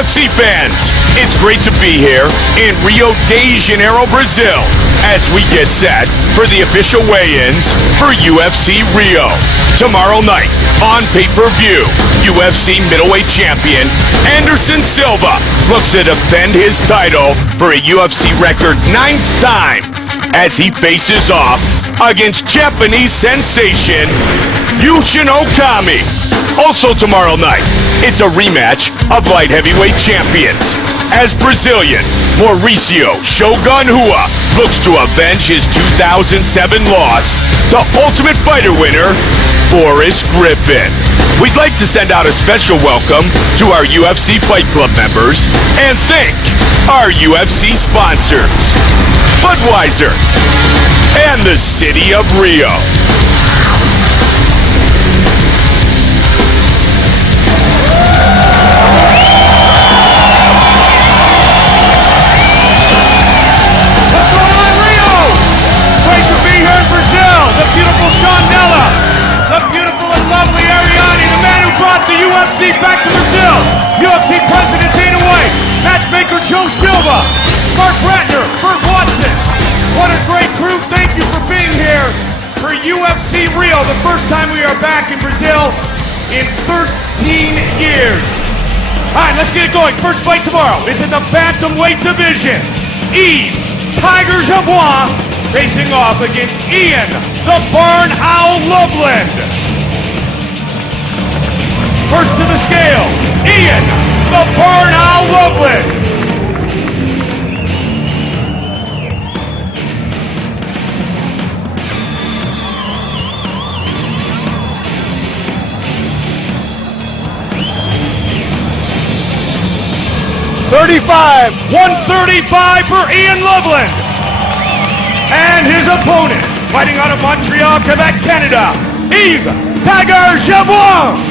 UFC fans, it's great to be here in Rio de Janeiro, Brazil, as we get set for the official weigh-ins for UFC Rio. Tomorrow night, on pay-per-view, UFC middleweight champion Anderson Silva looks to defend his title for a UFC record 9th time as he faces off against Japanese sensation Yushin Okami. Also tomorrow night, it's a rematch of light heavyweight champions as Brazilian Mauricio Shogun Rua looks to avenge his 2007 loss to Ultimate Fighter winner Boris Griffin. We'd like to send out a special welcome to our UFC Fight Club members and thank our UFC sponsors, Budweiser and the City of Rio. UFC back to Brazil. UFC President Dana White, matchmaker Joe Silva, Mark Ratner, Bert Watson. What a great crew. Thank you for being here for UFC Rio, the first time we are back in Brazil in 13 years. All right, let's get it going. First fight tomorrow is in the bantamweight division. Yves Tiger Jabbois facing off against Ian the Barn Owl Loveland. First to the scale, Ian, the Barn Owl Loveland. $135 for Ian Loveland. And his opponent, fighting out of Montreal, Quebec, Canada, Yves Tiger Jabbois.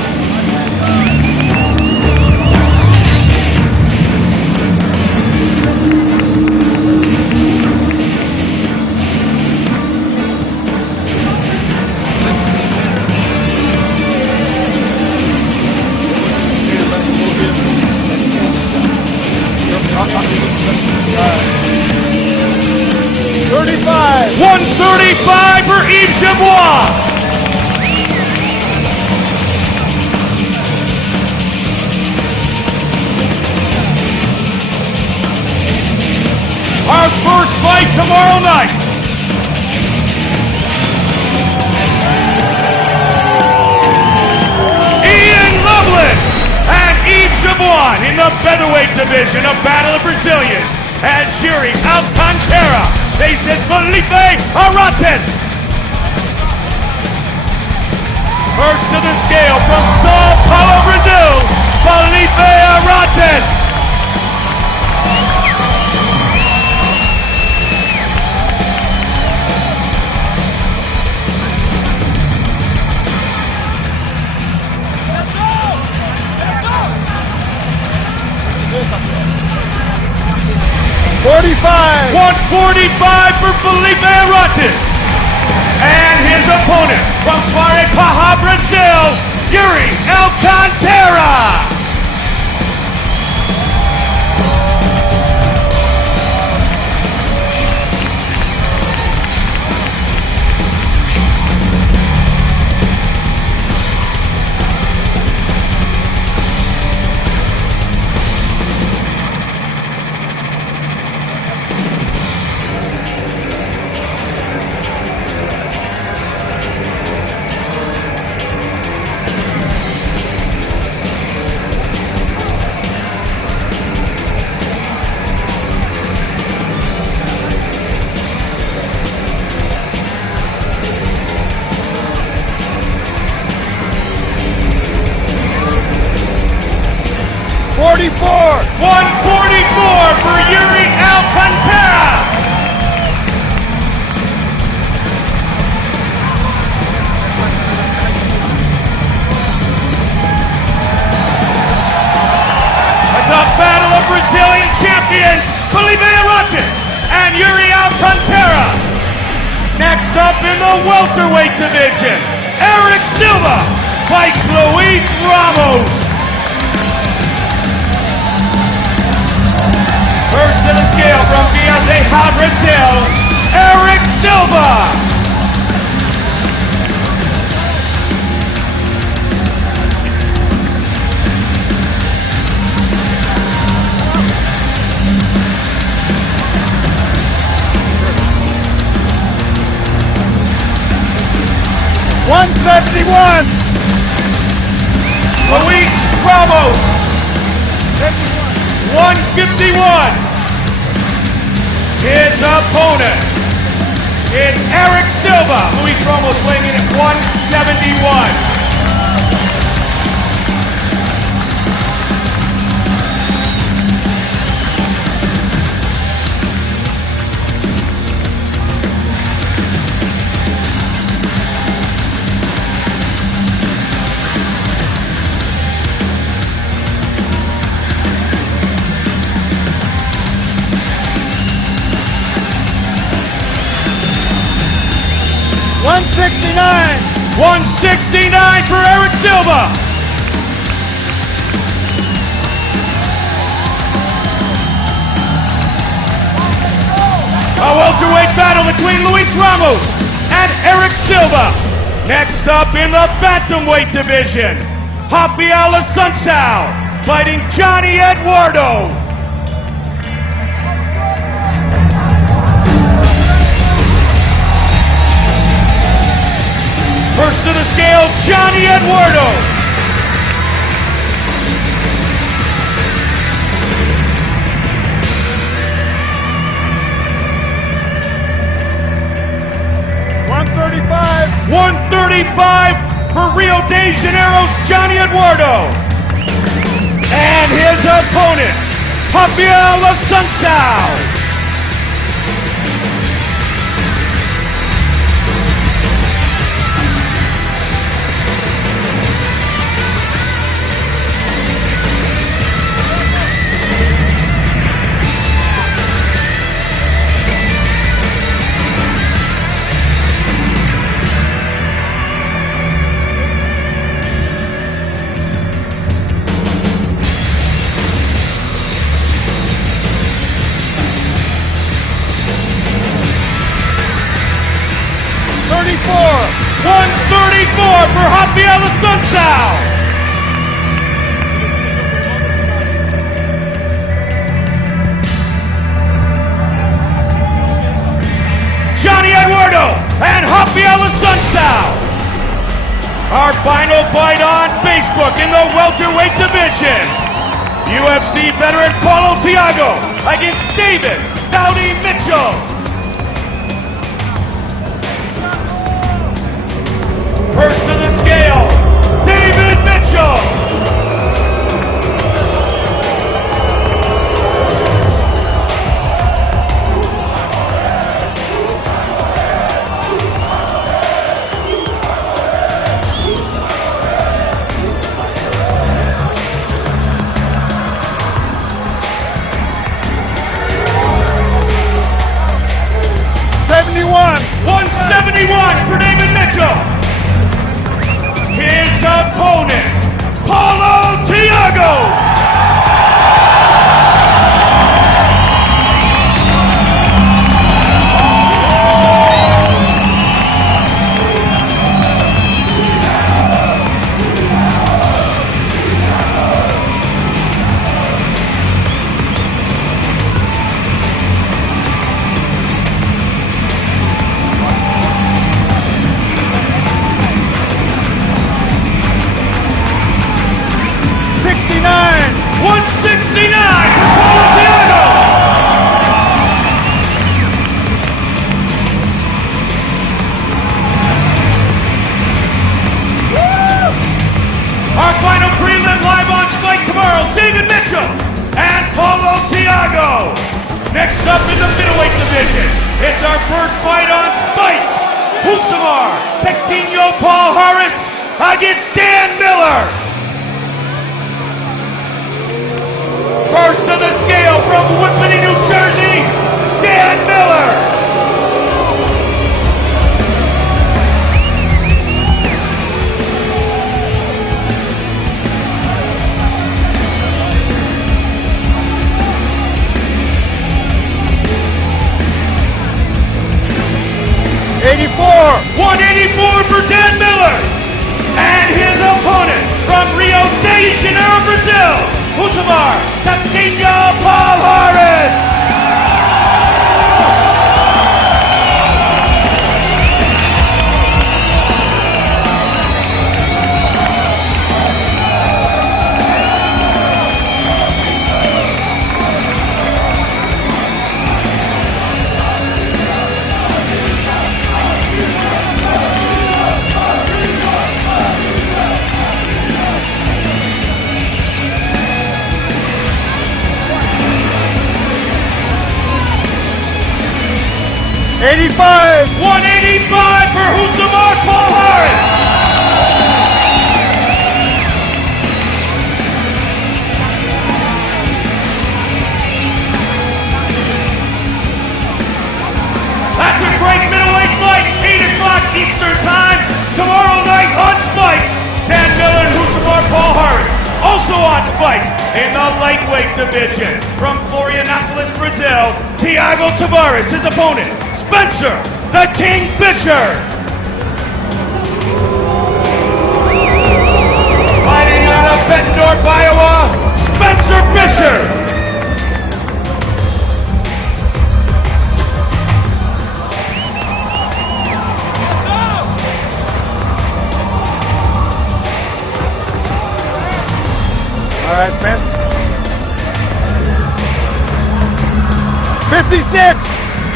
$135 for Yves Jabbois. Our first fight tomorrow night. Ian Loveland and Yves Jabbois in the featherweight division, a battle of Brazilians. And Yuri Alcantara faces Felipe Arates. First to the scale from Sao Paulo, Brazil, Felipe Arates. $145 for Felipe Arates. And his opponent from Suarez, Brazil, Yuri Alcantara. $144 for Yuri Alcantara. It's a battle of Brazilian champions, Felipe Arates and Yuri Alcantara. Next up in the welterweight division, Eric Silva fights Luis Ramos. to the scale from Rio Weigh In, Brazil, Eric Silva. Luis Ramos, 151. His opponent is Eric Silva. Luis Ramos weighing in at 171. $169 for Eric Silva. A welterweight battle between Luis Ramos and Eric Silva. Next up in the bantamweight division, Rafael Assunção fighting Johnny Eduardo. First to the scale, Johnny Eduardo. $135 for Rio de Janeiro's Johnny Eduardo. And his opponent, Rafael Assunção. $134 for Rafael Assunção. Johnny Eduardo and Rafael Assunção. Our final fight on Facebook in the welterweight division. UFC veteran Paulo Thiago against David Dowdy Mitchell. First to the scale, David Mitchell. $171 for David Mitchell. His opponent, Paulo Thiago. Next up in the middleweight division, it's our first fight on Spike. Husamar, Pectinho Paul Harris against Dan Miller. First to the scale from Whippany, New Jersey, Dan Miller. 184 for Dan Miller. And his opponent from Rio de Janeiro, Brazil, Usamar Taquinho Paul Harris. $85! 185 for Usamar Paul Harris. That's a great middleweight fight, 8 o'clock Eastern Time, tomorrow night on Spike. Dan Miller and Usamar Paul Harris. Also on Spike in the lightweight division from Florianopolis, Brazil, Thiago Tavares, his opponent, Spencer, the King Fisher. Fighting out of Bettendorf, Iowa, Spencer Fisher. All right, Spence. 56!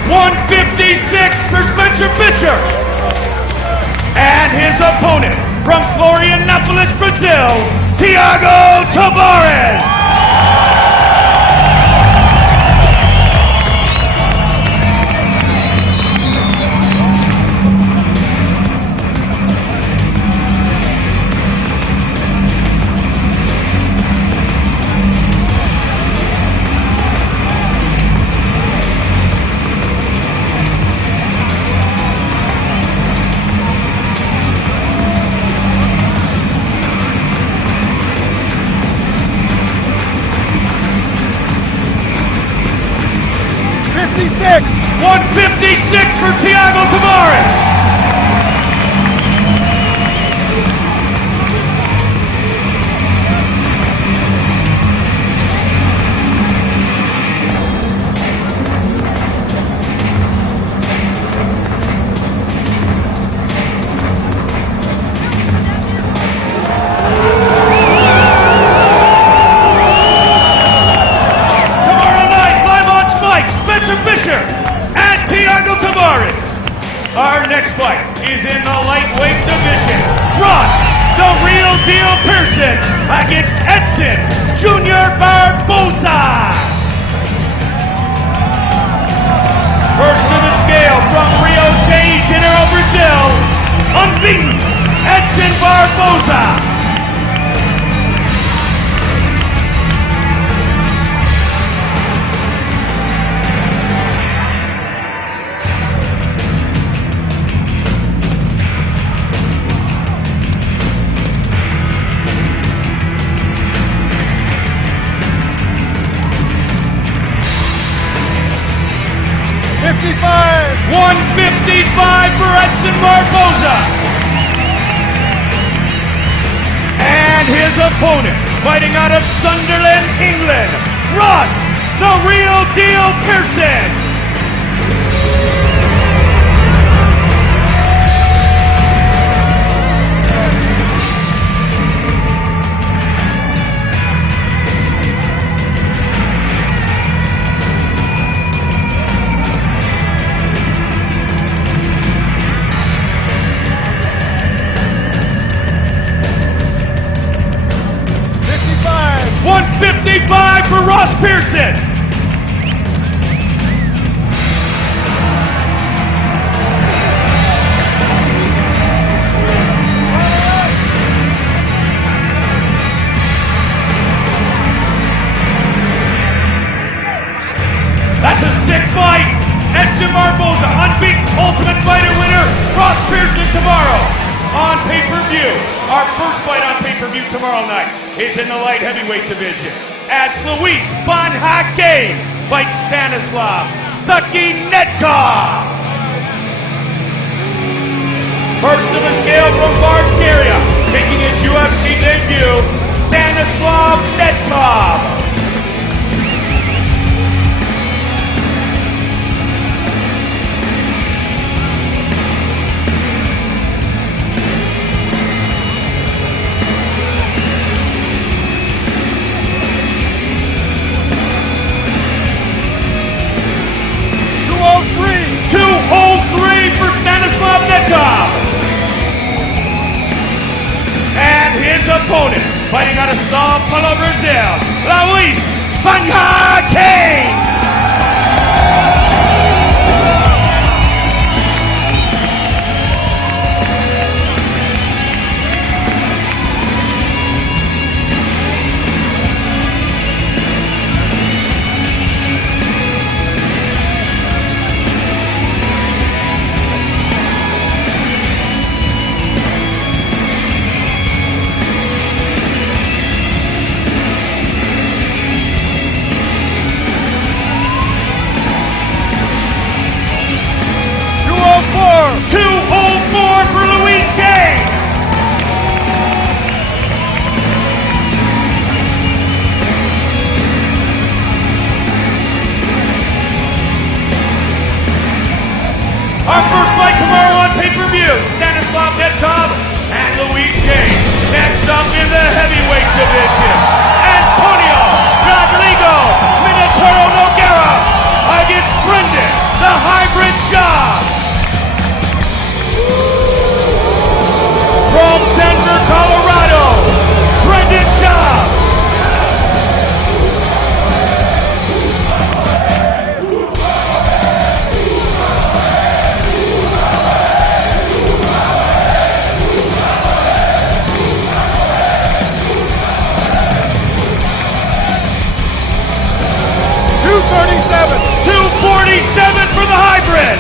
156 for Spencer Fisher. And his opponent from Florianopolis, Brazil, Thiago Tavares. $156 for Thiago Tavares. Tomorrow night, live on Spike, Spencer Fisher and Thiago Tavares. Our next fight is in the lightweight division. Ross, the real deal Pearson, against Edson Jr. Barboza. First to the scale from Rio de Janeiro, Brazil, unbeaten, Edson Barboza. $155 for Edson Barboza. And his opponent, fighting out of Sunderland, England, Ross, the real deal Pearson. $155 for Ross Pearson. That's a sick fight. Edson Barboza, unbeaten Ultimate Fighter winner, Ross Pearson tomorrow on pay-per-view. Our first fight on pay-per-view tomorrow night is in the light heavyweight division, as Luis Van Haque fights Stanislav Stucky Netkov. First to the scale from Bulgaria, making his UFC debut, Stanislav Netkov. For Stanislav Netkov. And his opponent, fighting out of Sao Paulo, Brazil, Luis King. For Luis King. Our first fight tomorrow on pay-per-view, Stanislav Netkov and Luis King. Next up in the heavyweight division, Antonio Rodrigo Minotauro Nogueira against Brendan the Hybrid Shaw. From Denver, Colorado, Brendan Shaw. $247 for the hybrid.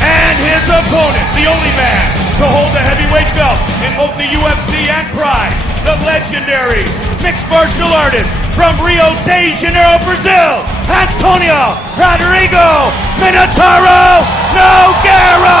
And his opponent, the only man to hold the heavyweight belt in both the UFC and Pride, the legendary mixed martial artist from Rio de Janeiro, Brazil, Antonio Rodrigo Minotauro Nogueira.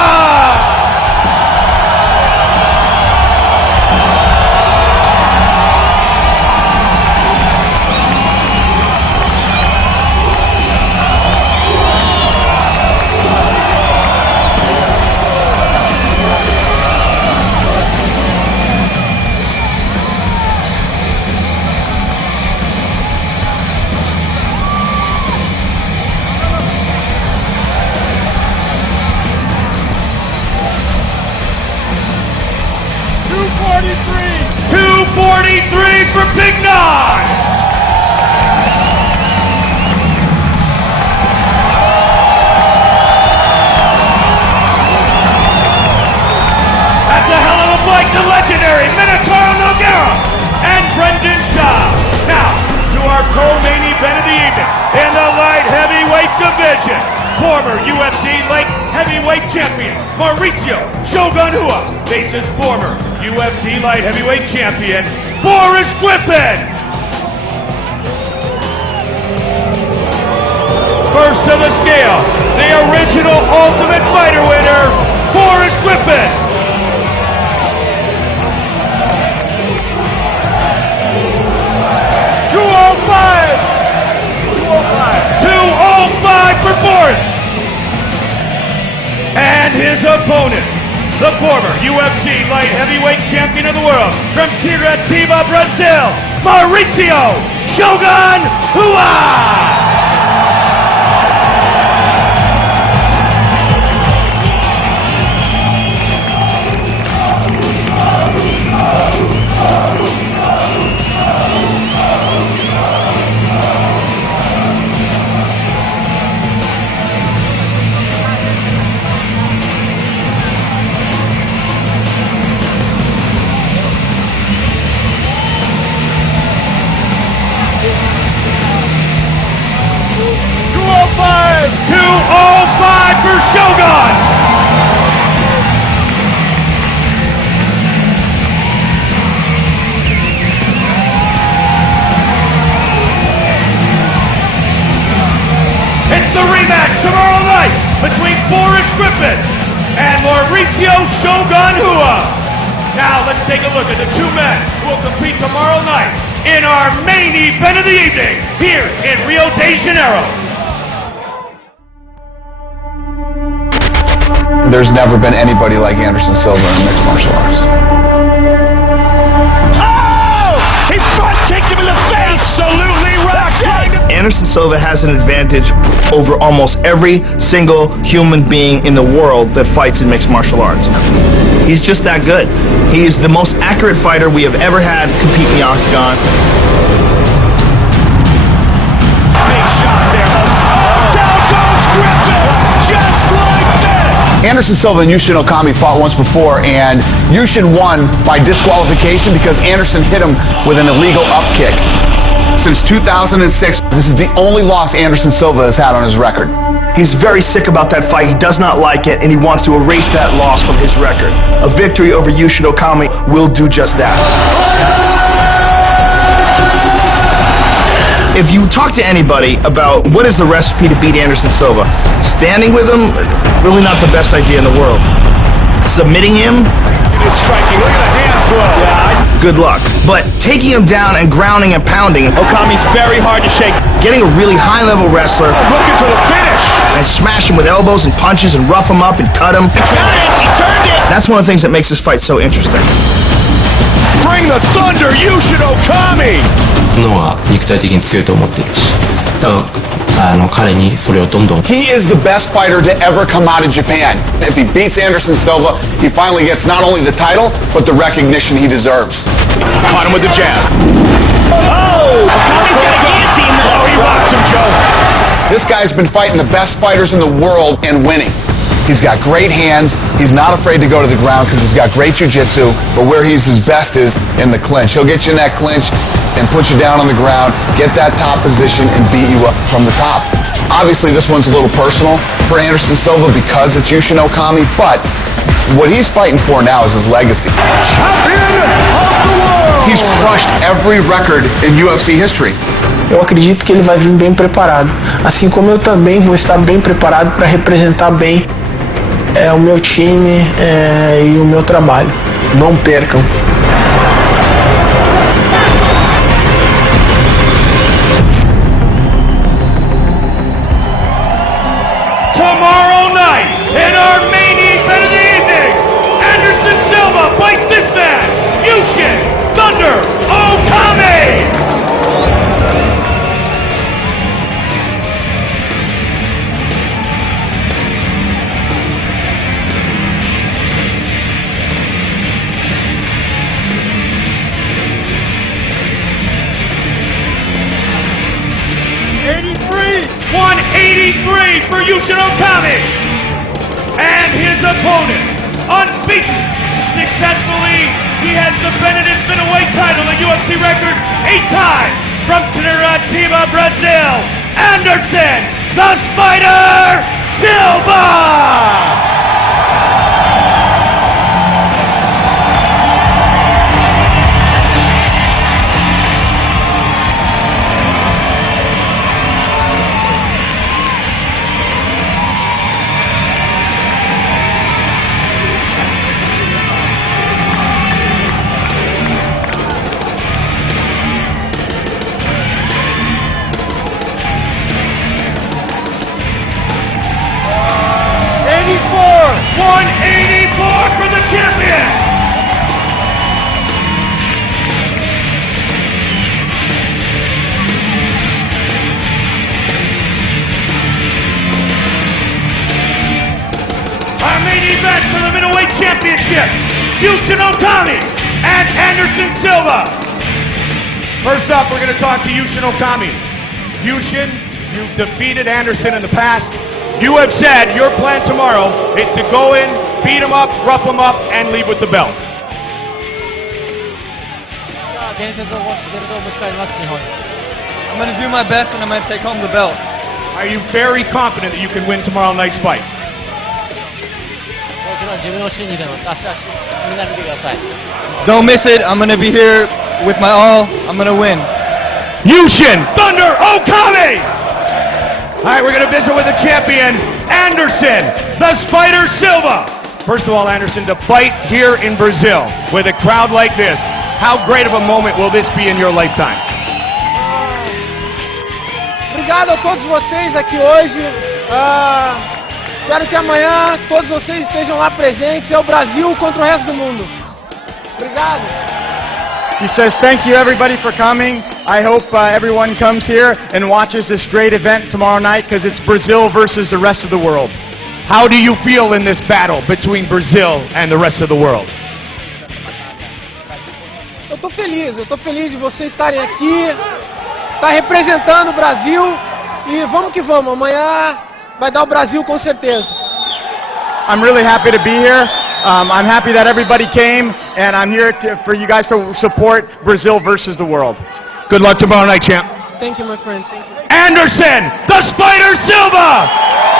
$243 for Big Nine. That's a hell of a fight, the legendary Minotauro Nogueira and Brendan Shaw. Now, to our co-main event of the evening in the light heavyweight division. Former UFC light heavyweight champion Mauricio Shogun Rua faces former UFC light heavyweight champion Boris Griffin. First to the scale, the original Ultimate Fighter winner, Boris Griffin. $205 for Boris. And his opponent, the former UFC light heavyweight champion of the world from Curitiba, Brazil, Mauricio Shogun Rua. $205 for Shogun. It's the rematch tomorrow night between Boris Griffin and Mauricio Shogun Hua. Now let's take a look at the two men who will compete tomorrow night in our main event of the evening here in Rio de Janeiro. There's never been anybody like Anderson Silva in mixed martial arts. Oh! He front kicked him in the face! Absolutely rocked it! Anderson Silva has an advantage over almost every single human being in the world that fights in mixed martial arts. He's just that good. He is the most accurate fighter we have ever had compete in the octagon. Big shot there. Oh, down goes Griffin! Just like that! Anderson Silva and Yushin Okami fought once before, and Yushin won by disqualification because Anderson hit him with an illegal up kick. Since 2006, this is the only loss Anderson Silva has had on his record. He's very sick about that fight. He does not like it, and he wants to erase that loss from his record. A victory over Yushin Okami will do just that. If you talk to anybody about what is the recipe to beat Anderson Silva, standing with him, really not the best idea in the world. Submitting him, He's striking. Look at the hand throw. Yeah. good luck. But taking him down and grounding and pounding, Okami's very hard to shake. getting a really high-level wrestler Looking for the finish. and smash him with elbows and punches and rough him up and cut him. He turned it. That's one of the things that makes this fight so interesting. Bring the thunder, Yushin Okami. のは肉体的に強いと思っているし、だから彼にそれをどんどん He is the best fighter to ever come out of Japan. If he beats Anderson Silva, he finally gets not only the title, but the recognition he deserves. Caught him with the jab. Oh! Okami's got a guillotine. Oh, he rocked him, Joe. This guy's been fighting the best fighters in the world and winning. He's got great hands. He's not afraid to go to the ground because he's got great jiu-jitsu, but where he's his best is in the clinch. He'll get you in that clinch and put you down on the ground, get that top position, and beat you up from the top. Obviously, this one's a little personal for Anderson Silva because it's Yushin Okami, but what he's fighting for now is his legacy. Champion of the world. He's crushed every record in UFC history. Eu acredito que ele vai vir bem preparado, assim como eu também vou estar bem preparado para representar bem o meu time e o meu trabalho. Não percam. Tomorrow night, in our main event of the evening, Anderson Silva fights this man, Yushin Thunder Okami. $183 for Yushin Okami. And his opponent, unbeaten, successfully, he has defended his middleweight title, the UFC record, 8 times. From Curitiba, Brazil, Anderson, the Spider Silva. $184 for the champion. Our main event for the middleweight championship, Yushin Okami and Anderson Silva. First up, we're going to talk to Yushin Okami. Yushin, you've defeated Anderson in the past. You have said your plan tomorrow is to go in, beat him up, rough him up, and leave with the belt. さあ伝説を持つベルトを持ち帰ります日本に I'm going to do my best and I'm going to take home the belt. Are you very confident that you can win tomorrow night's fight? もちろん自分を信じてます明日みんな見てください Don't miss it. I'm going to be here with my all. I'm going to win. Yushin Thunder Okami! All right, we're going to visit with the champion, Anderson, the Spider Silva. First of all, Anderson, to fight here in Brazil with a crowd like this, how great of a moment will this be in your lifetime? Obrigado a todos vocês aqui hoje. Espero que amanhã todos vocês estejam lá presentes. É o Brasil contra o resto do mundo. Obrigado. He says, thank you everybody for coming. I hope everyone comes here and watches this great event tomorrow night because it's Brazil versus the rest of the world. How do you feel in this battle between Brazil and the rest of the world? Eu tô feliz de vocês estarem aqui, tá representando o Brasil e vamos que vamos. Amanhã vai dar o Brasil com certeza. I'm really happy to be here. I'm happy that everybody came, and I'm here for you guys to support Brazil versus the world. Good luck tomorrow night, champ. Thank you, my friend. Thank you. Anderson, the Spider Silva!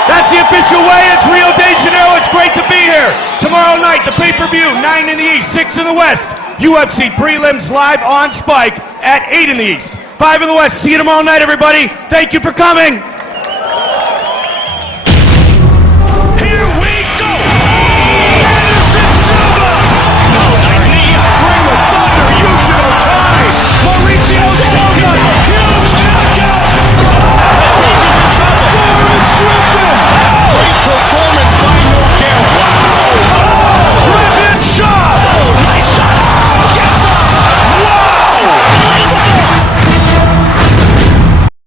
That's the official way. It's Rio de Janeiro. It's great to be here. Tomorrow night, the pay-per-view, 9 in the East, 6 in the West. UFC prelims live on Spike at 8 in the East, 5 in the West. See you tomorrow night, everybody. Thank you for coming.